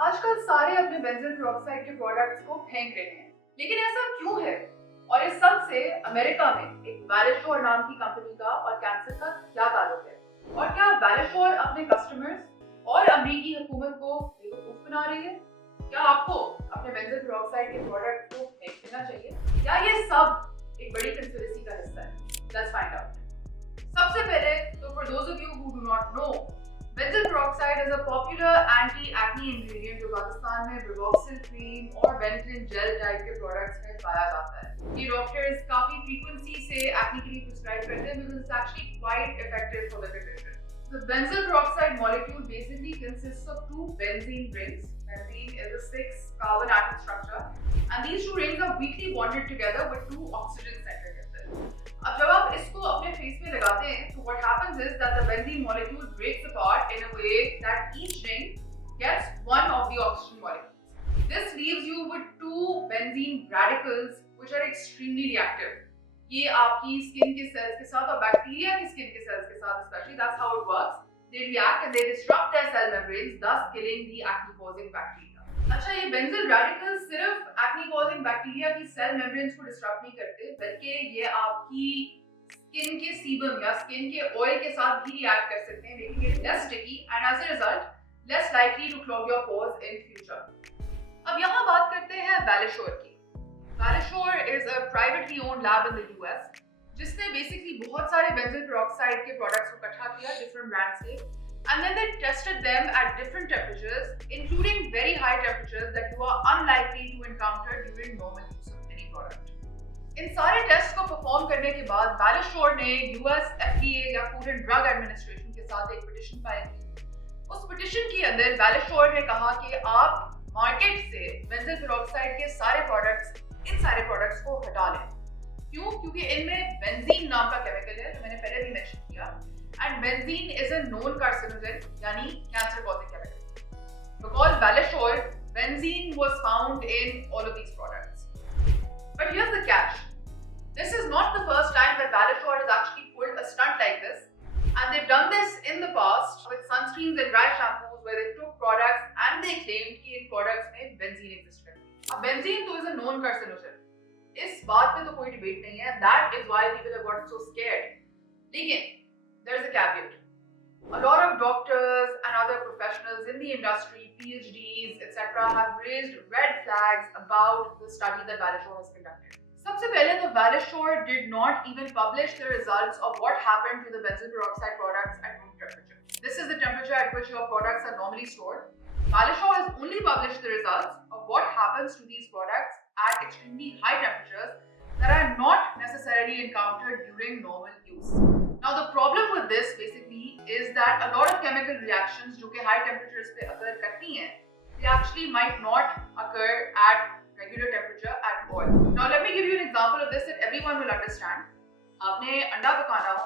आजकल सारे अपने बेंजीन पेरोक्साइड के प्रोडक्ट्स को फेंक रहे हैं, लेकिन ऐसा क्यों है? और इस सब से अमेरिका में एक वैलिश्योर नाम की कंपनी का और कैंसर का क्या ताल्लुक है? और क्या वैलिश्योर अपने कस्टमर्स और अमेरिकी हुकूमत को बेवकूफ बना रही है? क्या आपको अपने बेंजीन पेरोक्साइड के प्रोडक्ट को फेंक देना चाहिए, या ये सब एक बड़ी कंस्पिरेसी का हिस्सा है? Let's find out. सबसे पहले तो for those of you who do not know, benzene peroxide is a popular anti acne ingredient जो पाकिस्तान में ब्रोवोक्सिल क्रीम और वेंटलिन जेल टाइप के प्रोडक्ट्स में पाया जाता है। ये डॉक्टर्स काफी फ्रीक्वेंसी से एक्ने के लिए प्रिस्क्राइब करते हैं because it's actually quite effective for the condition. The benzyl peroxide molecule basically consists of two benzene rings. Benzene is a 6-carbon atom structure, and these two rings are weakly bonded together with two oxygen centered atoms. अब जब आप इसको अपने face पे लगाते हैं, so what happens is that the benzene molecule breaks apart in a way that each ring gets one of the oxygen molecules. This leaves you with two benzene radicals which are extremely reactive. ये आपकी skin के sales के साथ और bacteria की skin के sales के साथ specially that's how it works. They react and they disrupt their cell membranes, thus killing the acne-causing bacteria. अच्छा, ये बेंजिल रेडिकल्स सिर्फ एक्ने-कॉजिंग बैक्टीरिया की सेल मेम्ब्रेन्स को डिस्टर्ब नहीं करते, बल्कि ये आपकी स्किन के सीबम या स्किन के ऑयल के साथ भी रिएक्ट कर सकते हैं, making it less sticky and as a result less likely to clog your pores in future. अब यहाँ बात करते हैं वैलिश्योर की। Valisure is a privately owned lab in the US जिसने बेसिकली बहुत सारे बेंजीन पेरोक्साइड के प्रोडक्ट्स को इकट्ठा किया डिफरेंट ब्रांड्स से, and then they tested them at different temperatures, including very high temperatures that you are unlikely to encounter during normal use of any product. इन सारे test को perform करने के बाद वैलिश्योर ने यूएस एफडीए या फूड एंड ड्रग एडमिनिस्ट्रेशन के साथ एक पिटीशन फाइल की। उस पिटीशन के अंदर वैलिश्योर ने कहा कि आप मार्केट से बेंजीन पेरोक्साइड के सारे प्रोडक्ट्स, इन सारे प्रोडक्ट्स को हटा लें। क्यों? क्योंकि इनमें बेंजीन नाम का केमिकल है जो मैंने पहले भी मेंशन किया, and benzene is a known carcinogen, यानी cancer causing chemical. Because Valisure, benzene was found in all of these products. But here's the catch. This is not the first time that Valisure has actually pulled a stunt like this, and they've done this in the past with sunscreens and dry shampoos where they took products and they claimed कि इन products में benzene exist करती है। अब benzene तो is a known carcinogen. इस बात पे तो कोई डिबेट नहीं है. That is why people have gotten so scared. लेकिन there's a caveat. A lot of doctors and other professionals in the industry, PhDs, etc., have raised red flags about the study that Valisure has conducted. सबसे पहले तो Valisure did not even publish the results of what happened to the benzyl peroxide products at room temperature. This is the temperature at which your products are normally stored. Valisure has only published the results of what happens to these products at extremely high temperatures that are not necessarily encountered during normal use. Now the problem with this basically is that a lot of chemical reactions जो कि high temperatures पे occur करती हैं, they actually might not occur at regular temperature at all. Now let me give you an example of this that everyone will understand. आपने अंडा पकाना हो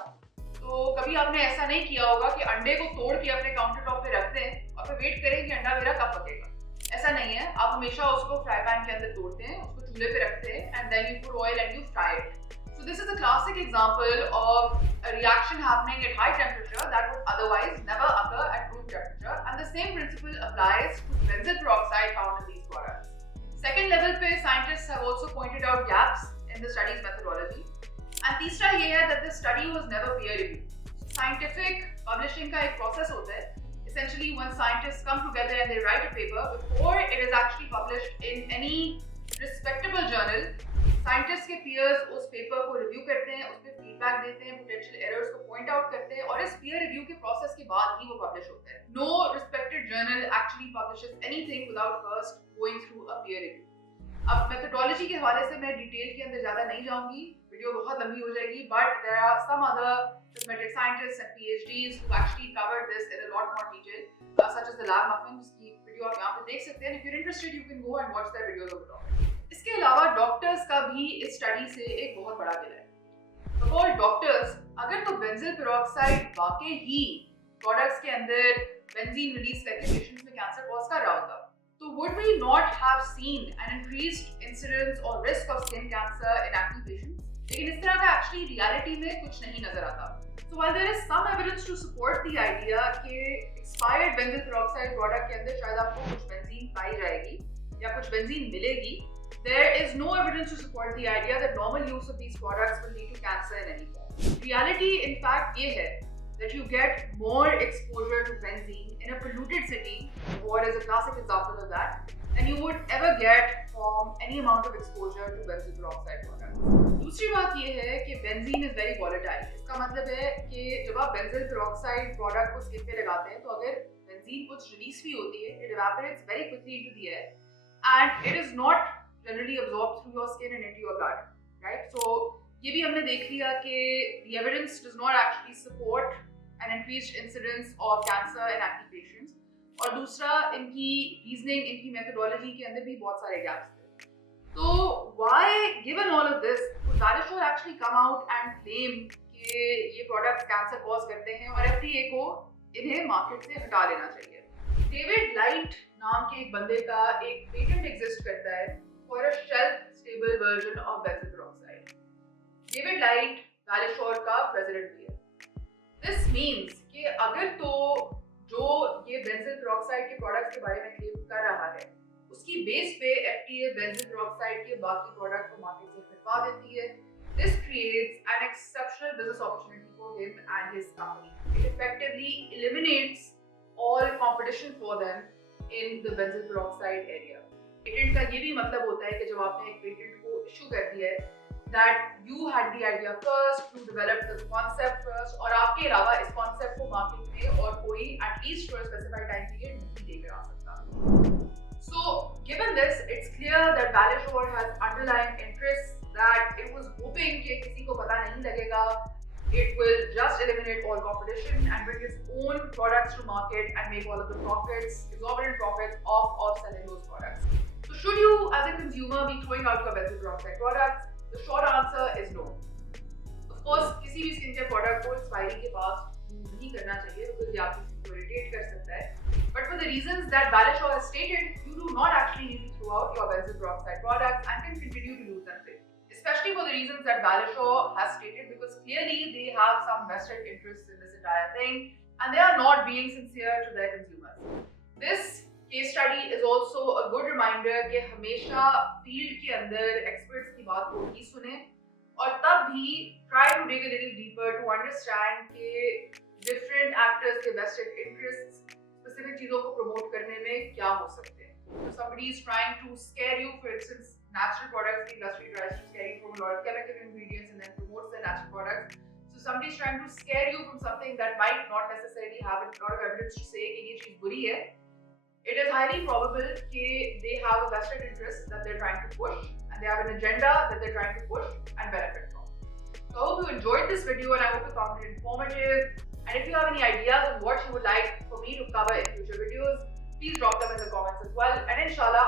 तो कभी आपने ऐसा नहीं किया होगा कि अंडे को तोड़ के अपने काउंटर टॉप पे रख दें और फिर वेट करें कि अंडा मेरा कब पकेगा। ऐसा नहीं है, आप हमेशा उसको फ्राई पैन के अंदर तोड़ते हैं, उसको चूल्हे पे रखते हैं and then you put oil and you fry it. So this is a classic example of a reaction happening at high temperature that would otherwise never occur at room temperature, and the same principle applies to benzyl peroxide found in these products. Second level पे scientists have also pointed out gaps in the study's methodology, and तीसरा ये है that this study was never peer reviewed. Scientific publishing का एक process होता है. Essentially, when scientists come together and they write a paper, before it is actually published in any respectable journal, scientist के peers उस paper को review करते हैं, उस पर फीडबैक देते हैं, पोटेंशियल एरर्स को पॉइंट आउट करते हैं और इस पीयर रिव्यू के प्रोसेस के बाद ही वो पब्लिश होता है. No respected journal actually publishes anything without first going through a peer review. अब मेथोडोलॉजी के हवाले से मैं डिटेल के अंदर ज़्यादा नहीं जाऊंगी, वीडियो बहुत लंबी हो जाएगी, but there are some other cosmetic scientists and PhDs who actually covered this in a lot more detail, such as the lab muffin, जिसकी वीडियो आप यहाँ पे देख सकते हैं. If you're interested, you can go and watch their videos over there. इसके अलावा doctors का भी इस स्टडी से एक बहुत बड़ा गिला है. फॉर डॉक्टर्स, अगर तो बेंजील पेरोक्साइड वाकई ही प्रोडक्ट्स के अंदर बेंजीन रिलीज करके पेशेंट्स में कैंसर कॉज कर रहा होता, तो would we not have seen an increased incidence or risk of skin cancer in acne patients? लेकिन इस तरह का एक्चुअली रियलिटी में कुछ नहीं नजर आता। So while there is some evidence to support the idea कि expired benzyl peroxide product के अंदर शायद आपको कुछ बेंजीन पाई जाएगी या कुछ बेंजीन मिलेगी, there is no evidence to support the idea that normal use of these products will lead to cancer in any form. Reality, in fact, ये है that you get more exposure to benzene in a polluted city, war is a classic example of that, than you would ever get from any amount of exposure to benzyl peroxide products. दूसरी बात ये है कि benzene is very volatile. इसका मतलब है कि जब आप बेंजील पेरोक्साइड प्रोडक्ट को स्किन पे लगाते हैं तो अगर बेंजीन कुछ रिलीज भी होती है, it evaporates very quickly into the air and it is not generally absorbed through your skin and into your blood, right? So ये भी हमने देख लिया कि the evidence does not actually support an increased incidence of cancer in acne patients. और दूसरा, इनकी reasoning, इनकी मेथोडोलॉजी के अंदर भी बहुत सारे गैप्स थे। So why, given all of this, would Balashore actually come out and claim कि ये प्रोडक्ट्स कैंसर कॉज करते हैं और FDA को इन्हें मार्केट से हटा लेना चाहिए? डेविड लाइट नाम के एक बंदे का एक पेटेंट एग्जिस्ट करता है for a shelf stable version of बेंजील peroxide. David light Balashore का प्रेसिडेंट भी है। दिस मीन्स कि अगर तो जो ये बेंजील पेरोक्साइड के प्रोडक्ट्स के बारे में क्लेम कर रहा है उसकी बेस पे FDA बेंजील पेरोक्साइड के बाकी प्रोडक्ट को मार्केट से हटवा देती है, this creates an exceptional business opportunity for him and his company. It effectively eliminates all competition for them in the benzyl peroxide area. Patent का ये भी मतलब होता है कि जब आपने एक पेटेंट को इशू कर दिया है, that you had the idea first, you developed the concept first, और आपके अलावा इस concept को मार्केट में और कोई at least for a specified time period नहीं लेकर आ सकता। So, given this, it's clear that Balashore has underlying interests that it was hoping कि किसी को पता नहीं लगेगा, it will just eliminate all competition and bring its own products to market and make all of the profits, exorbitant profits of selling those products. So, should you as a consumer be throwing out your benzyl peroxide products? The short answer is no. Of course, किसी भी skincare product को expiry के पास नहीं करना चाहिए because ये आपकी skin को irritate कर सकता है। But for the reasons that Balashore has stated, you do not actually need to throw out your benzyl peroxide products and can continue to use them free. Especially for the reasons that Balashore has stated, because clearly they have some vested interests in this entire thing and they are not being sincere to their consumers. This case study is also a good reminder कि हमेशा field के अंदर experts की बात को ही सुने और तब भी try to dig a little deeper to understand कि different actors के vested interests specific चीजों को promote करने में क्या हो सकते हैं। So somebody is trying to scare you, for instance, natural products, the industry tries to scare you from a lot of chemical ingredients and then promotes the natural products. So somebody is trying to scare you from something that might not necessarily have a lot of evidence to say कि ये चीज बुरी है। It is highly probable that they have a vested interest that they're trying to push and they have an agenda that they're trying to push and benefit from. So I hope you enjoyed this video and I hope you found it informative. And if you have any ideas on what you would like for me to cover in future videos, please drop them in the comments as well. And inshallah,